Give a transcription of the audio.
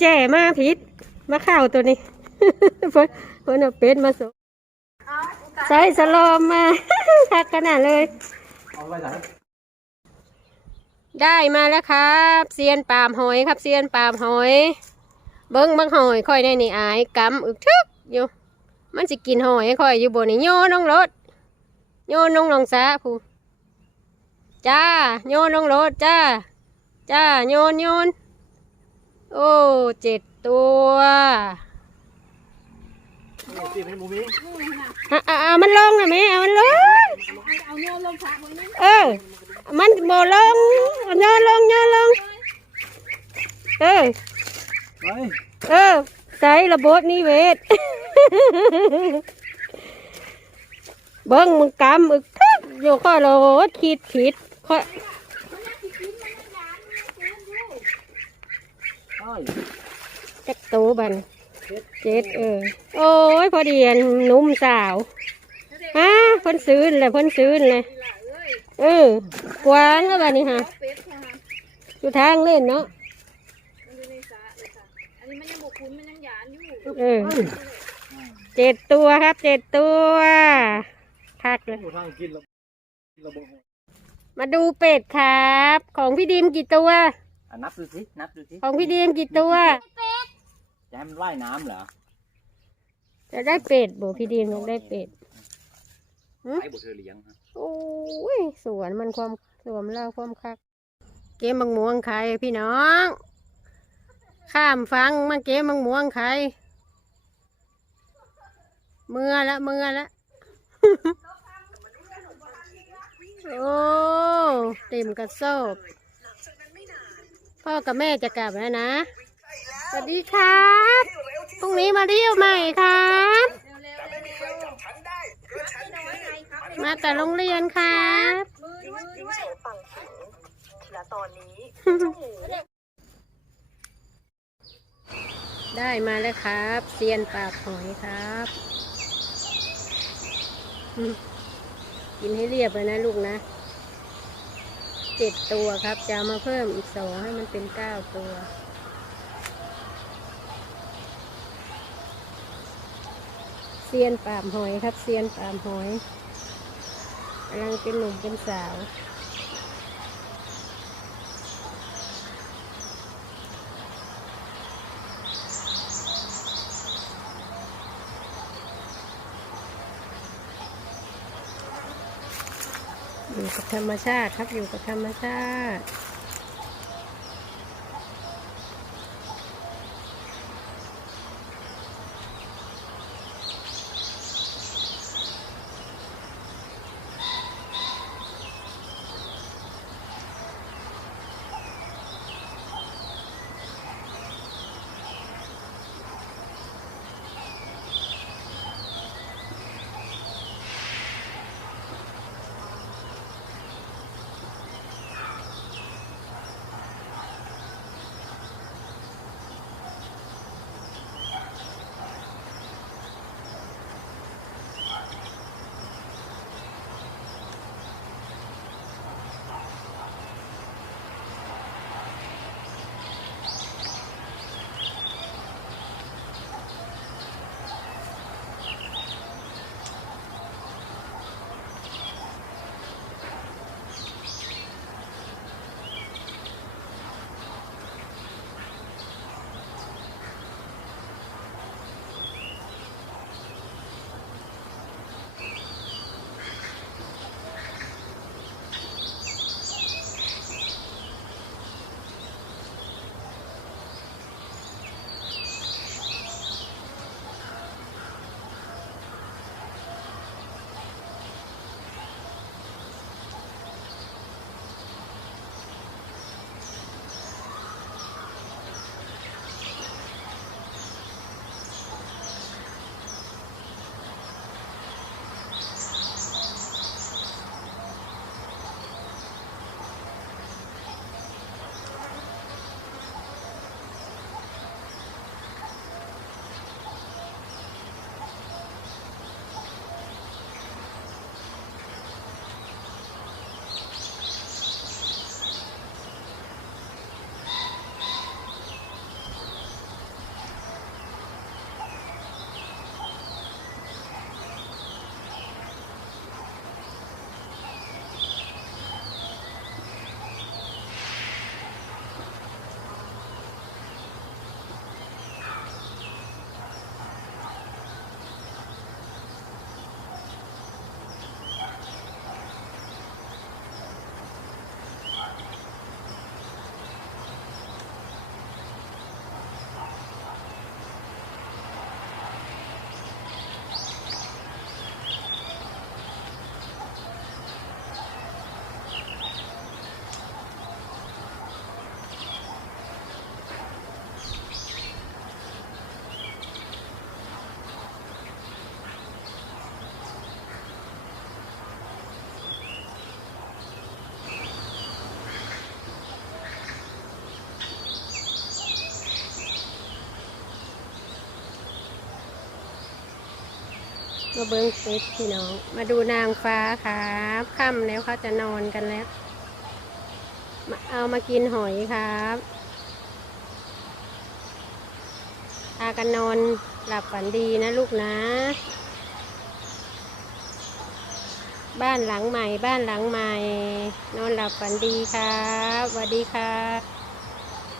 แจมาพิษมาข้าวตัวนี้เพิ่นเพิ่นเอาเป็ดมาส่งใส่สลอมมาทักขนาดเลย ได้มาแล้วครับเซียนปามหอยครับเซียนปามหอย เบิ้งบังหอยค่อยได้นี่อายกำอึกทึกอยู่ มันสิกินหอยค่อยอยู่บนนี่โยน้องรถโยน้องลองสาผู้จ้าโยนน้องรถจ้า จ้าโยนโยน โอ้เจ็ดตัวตีเป็นหมูมีอะอะอะมันลงนะแม่เอามันลง เอาโยนลงสระไว้นี่เออ มันบ่ลงโยนลงโยนลง เออ ไปเออใส่ระบบนิเวศ เบิ้งมึงกำมึงทึกอยู่ข้อโลดคิดผิดข้อ ไปจักโตบันเจ็ดเออ โอ้ยพอดีอันหนุ่มสาวฮะเพ้นซื้นเลยเพ้นซื้นเลยเออกวางแล้วบันนี้ฮะเป็ดค่ะอยู่ทางเล่นเนาะมันอยู่ในสระเลยค่ะอันนี้มันยังบกคุ้นมันยังหยานอยู่เออเจ็ดตัวครับเจ็ดตัวคักเลยหมูทางกินแล้วระบบมาดูเป็ดครับ ของพี่ดีมกี่ตัว อะนับดูสินับดูสิของพี่ดีมกี่ตัว จะให้มันว่ายน้ำเหรอจะได้เป็ดบ่พี่ดีมอยากได้เป็ดไอ้บุตรเธอเลี้ยงฮะโอ้ยสวนมันความสวมเล่าความคัก เกมบางม่วงใครพี่น้อง ข้ามฟังมาเกมบางม่วงใครเมื่อละเมื่อละ โอ้เต็มกระสอบ พ่อกับแม่จะกลับแล้วนะ สวัสดีครับพรุ่งนี้มาเที่ยวใหม่ครับ มาแต่โรงเรียนครับได้มาแล้วครับเซียนปากหอยครับอืมกินให้เรียบเลยนะลูกนะ เจ็ดตัวครับ จะมาเพิ่มอีกสองให้มันเป็นเก้าตัว เซียนปามหอยครับ เซียนปามหอยกำลังเป็นหนุ่มเป็นสาว อยู่กับธรรมชาติครับอยู่กับธรรมชาติ มาเบิ้งเป็ดพี่น้อง มาดูนางฟ้าครับค่ำแล้วเขาจะนอนกันแล้ว มาเอามากินหอยครับพากันนอนหลับฝันดีนะลูกนะ บ้านหลังใหม่ บ้านหลังใหม่ นอนหลับฝันดีครับสวัสดีครับ